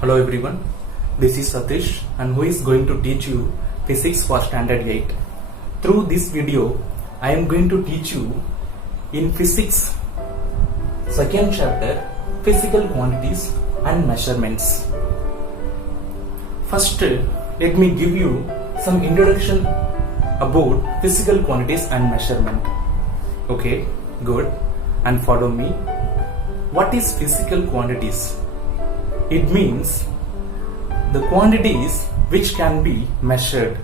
Hello everyone, this is Satish and who is going to teach you physics for standard 8. Through this video, I am going to teach you in physics second chapter physical quantities and measurements. First, let me give you some introduction about physical quantities and measurement. Okay, good, and follow me. What is physical quantities? It means the quantities which can be measured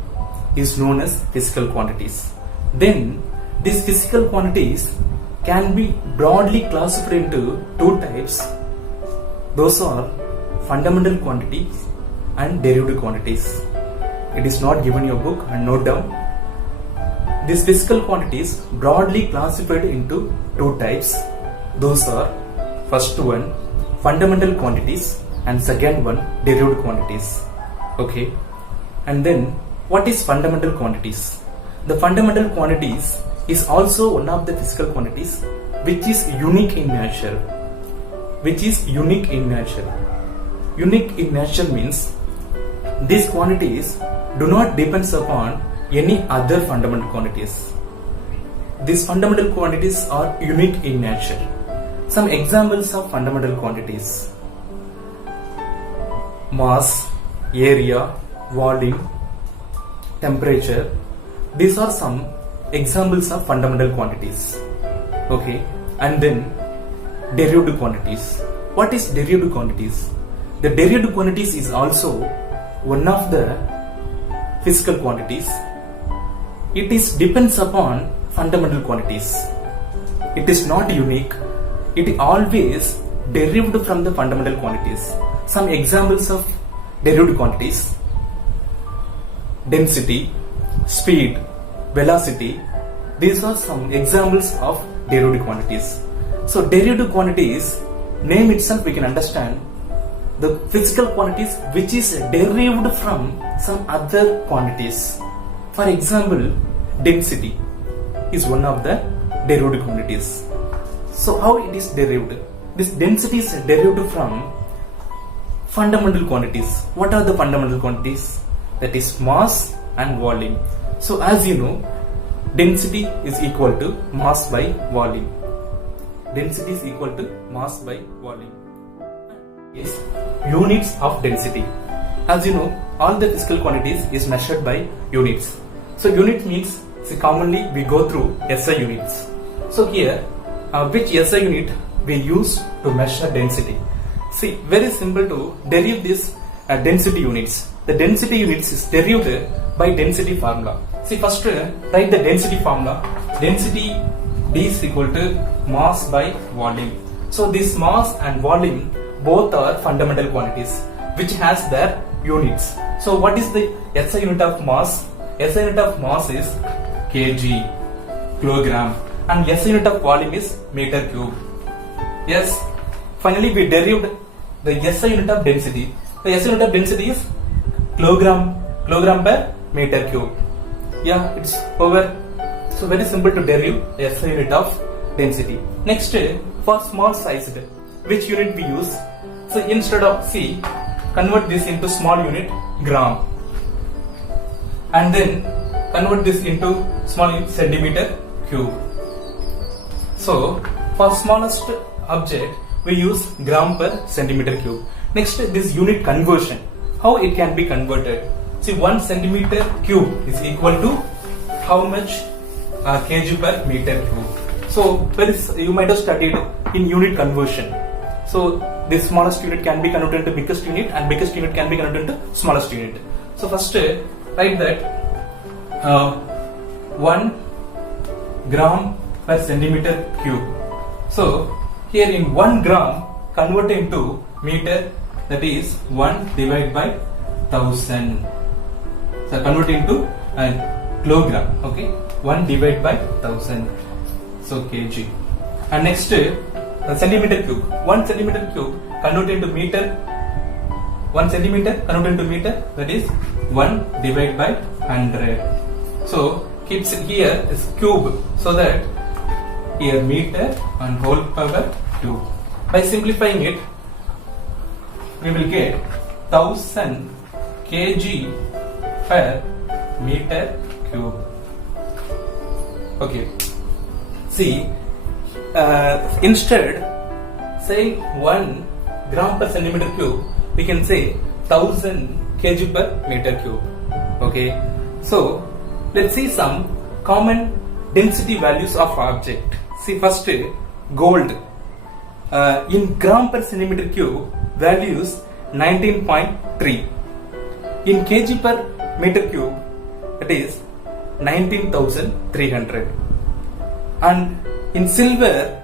is known as physical quantities. Then these physical quantities can be broadly classified into two types. Those are fundamental quantities and derived quantities. It is not given in your book, and note down. These physical quantities broadly classified into two types. Those are first one fundamental quantities and second one derived quantities. Okay, and then what is fundamental quantities? The fundamental quantities is also one of the physical quantities which is unique in nature. Unique in nature means these quantities do not depend upon any other fundamental quantities. These fundamental quantities are unique in nature. Some examples of fundamental quantities: mass, area, volume, temperature. These are some examples of fundamental quantities. Okay, and then derived quantities. What is derived quantities? The derived quantities is also one of the physical quantities. It depends upon fundamental quantities. It is not unique. It always derived from the fundamental quantities. Some examples of derived quantities: density, speed, velocity. These are some examples of derived quantities. So derived quantities, name itself we can understand the physical quantities which is derived from some other quantities. For example, density is one of the derived quantities. So how it is derived? This density is derived from fundamental quantities. What are the fundamental quantities? That is mass and volume. So as you know, density is equal to mass by volume. Density is equal to mass by volume. Is units of density. As you know, all the physical quantities is measured by units. So unit means, commonly we go through SI units. So here, which SI unit we use to measure density? See, very simple to derive this density units. The density units is derived by density formula. See, first write the density formula. Density D is equal to mass by volume. So this mass and volume both are fundamental quantities which has their units. So what is the SI unit of mass? SI unit of mass is kg, kilogram, and SI unit of volume is meter cube. Yes, finally we derived the SI unit of density. The SI unit of density is kilogram per meter cube. Yeah, it's over. So very simple to derive the SI unit of density. Next, for small sized, which unit we use? So instead of convert this into small unit, gram, and then convert this into small unit, centimeter cube. So for smallest object we use gram per centimeter cube. Next, this unit conversion. How it can be converted? See, 1 centimeter cube is equal to how much kg per meter cube. So you might have studied in unit conversion. So this smallest unit can be converted into biggest unit, and biggest unit can be converted into smallest unit. So first write that 1 gram per centimeter cube. So here in 1 gram convert into meter, that is 1 divided by 1000. So convert into kilogram. Okay, 1 divided by 1000. So kg. And next, centimeter cube. 1 centimeter cube convert into meter. 1 centimeter convert into meter, that is 1 divided by 100. So keeps it here is cube, so that here meter and whole power cube. By simplifying it, we will get 1000 kg per meter cube. Okay. See, instead saying 1 gram per centimeter cube, we can say 1000 kg per meter cube. Okay. So let's see some common density values of object. See, first gold. In gram per centimeter cube, values 19.3. In kg per meter cube, it is 19,300. And in silver,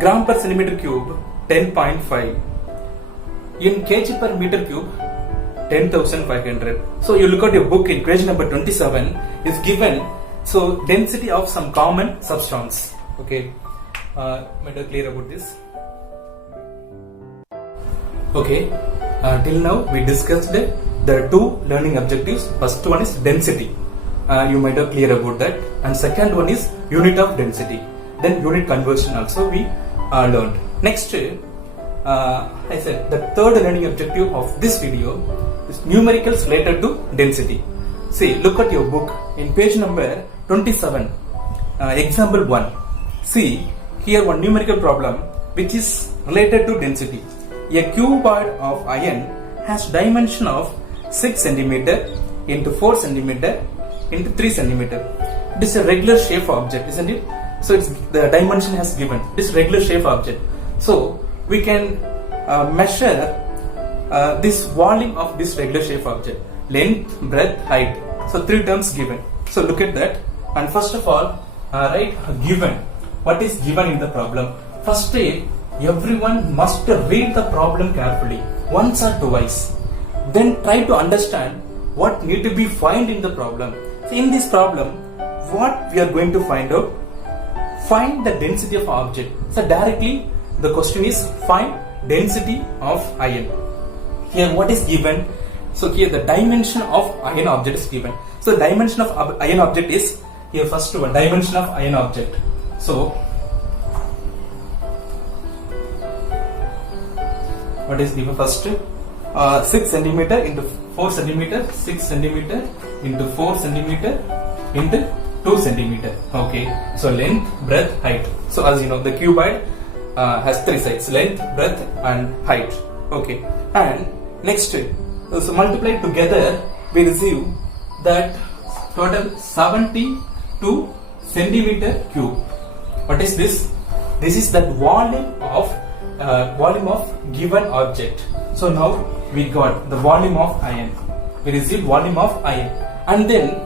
gram per centimeter cube, 10.5. In kg per meter cube, 10,500. So you look at your book in page number 27 is given. So density of some common substance. Okay. Made it clear about this. Okay. Till now we discussed the two learning objectives. First one is density. You might have clear about that. And second one is unit of density. Then unit conversion also we learned. Next, I said the third learning objective of this video is numericals related to density. See, look at your book in page number 27, example 1. See, here one numerical problem which is related to density. A cuboid of iron has dimension of 6 cm into 4 cm into 3 cm. It is a regular shape object, isn't it? So it's the dimension has given this regular shape object. So we can measure this volume of this regular shape object: length, breadth, height. So 3 terms given. So look at that. And first of all, write given. What is given in the problem? First, everyone must read the problem carefully, once or twice. Then try to understand what need to be found in the problem. So in this problem, what we are going to find out? Find the density of object. So directly the question is find density of iron. Here what is given? So here the dimension of iron object is given. So dimension of iron object is here first one, dimension of iron object. So what is given first? 6 cm into 4 cm, 6 cm into 4 cm into 2 cm. Okay. So length, breadth, height. So as you know, the cuboid has 3 sides: length, breadth, and height. Okay. And next, so multiply together, we receive that total 72 centimeter cube. What is this? This is that volume of given object. So now we got the volume of iron. We received volume of iron, and then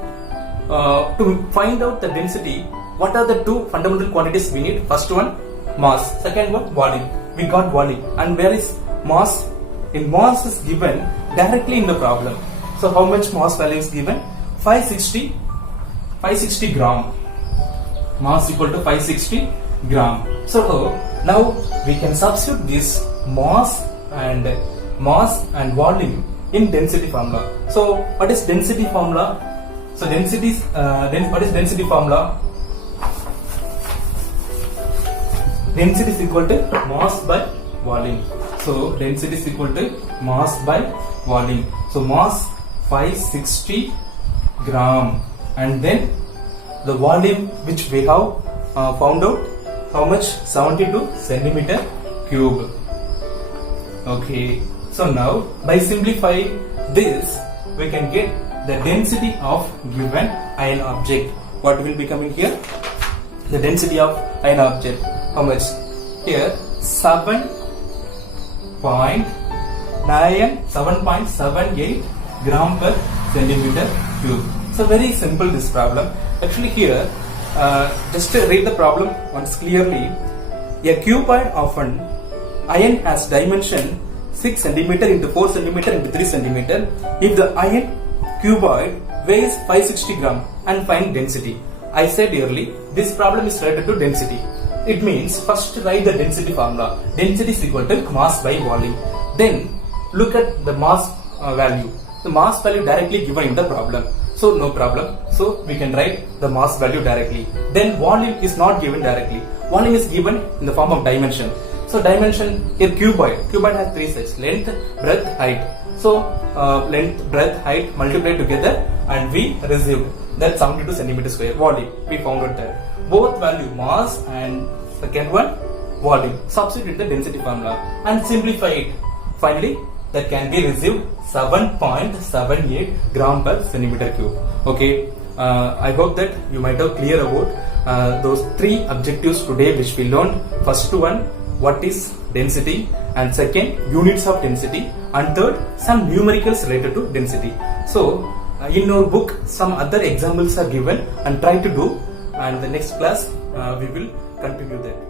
to find out the density, what are the two fundamental quantities we need? First one, mass. Second one, volume. We got volume, and where is mass? In mass is given directly in the problem. So how much mass value is given? 560 gram. Mass equal to 560 gram. So now we can substitute this mass and volume in density formula. So what is density formula? So density is what is density formula? Density is equal to mass by volume. So density is equal to mass by volume. So mass 560 gram, and then the volume which we have found out, how much? 72 centimeter cube. Okay. So now by simplifying this, we can get the density of given iron object. What will be coming here? The density of iron object. How much? Here 7.78 gram per centimeter cube. So very simple this problem. Actually here, just to read the problem once clearly. A cuboid of an iron has dimension 6 cm into 4 cm into 3 cm. If the iron cuboid weighs 560 gram and find density. I said earlier, this problem is related to density. It means first write the density formula. Density is equal to mass by volume. Then look at the mass value. The mass value directly given in the problem. So no problem. So we can write the mass value directly. Then volume is not given directly. Volume is given in the form of dimension. So dimension here cuboid. Cuboid has three sides: length, breadth, height. So length, breadth, height multiplied together, and we received that 72 centimeter square. Volume we found out that both value mass and second one volume. Substitute the density formula and simplify it. Finally, that can be received 7.78 gram per centimeter cube. Okay, I hope that you might have clear about those three objectives today which we learned. First one, what is density, and second, units of density, and third, some numericals related to density. So in our book some other examples are given and try to do, and the next class we will continue that.